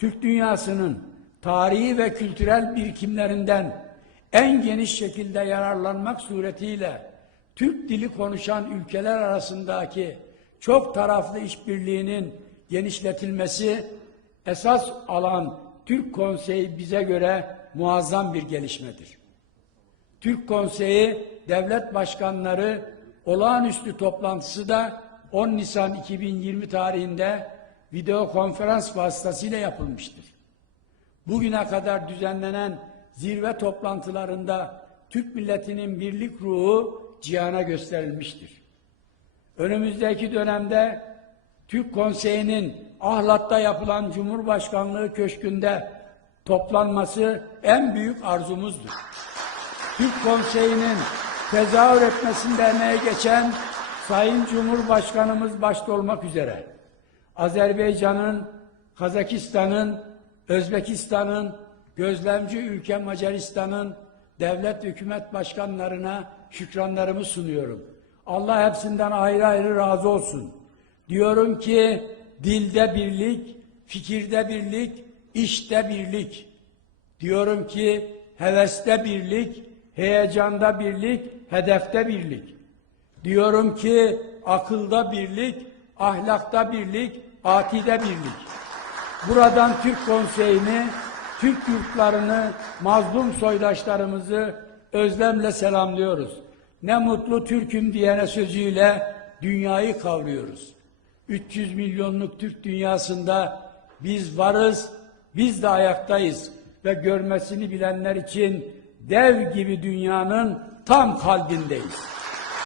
Türk dünyasının tarihi ve kültürel birikimlerinden en geniş şekilde yararlanmak suretiyle Türk dili konuşan ülkeler arasındaki çok taraflı işbirliğinin genişletilmesi esas alan Türk Konseyi bize göre muazzam bir gelişmedir. Türk Konseyi Devlet Başkanları olağanüstü toplantısı da 10 Nisan 2020 tarihinde video konferans vasıtasıyla yapılmıştır. Bugüne kadar düzenlenen zirve toplantılarında Türk milletinin birlik ruhu cihana gösterilmiştir. Önümüzdeki dönemde Türk Konseyi'nin Ahlat'ta yapılan Cumhurbaşkanlığı Köşkü'nde toplanması en büyük arzumuzdur. Türk Konseyi'nin tezahür etmesinde emeğe geçen Sayın Cumhurbaşkanımız başta olmak üzere Azerbaycan'ın, Kazakistan'ın, Özbekistan'ın, gözlemci ülke Macaristan'ın devlet hükümet başkanlarına şükranlarımı sunuyorum. Allah hepsinden ayrı ayrı razı olsun. Diyorum ki dilde birlik, fikirde birlik, işte birlik. Diyorum ki heveste birlik, heyecanda birlik, hedefte birlik. Diyorum ki akılda birlik, ahlakta birlik, atide birlik. Buradan Türk Konseyi'ni, Türk yurtlarını, mazlum soydaşlarımızı özlemle selamlıyoruz. Ne mutlu Türk'üm diyene sözüyle dünyayı kavruyoruz. 300 milyonluk Türk dünyasında biz varız, biz de ayaktayız ve görmesini bilenler için dev gibi dünyanın tam kalbindeyiz.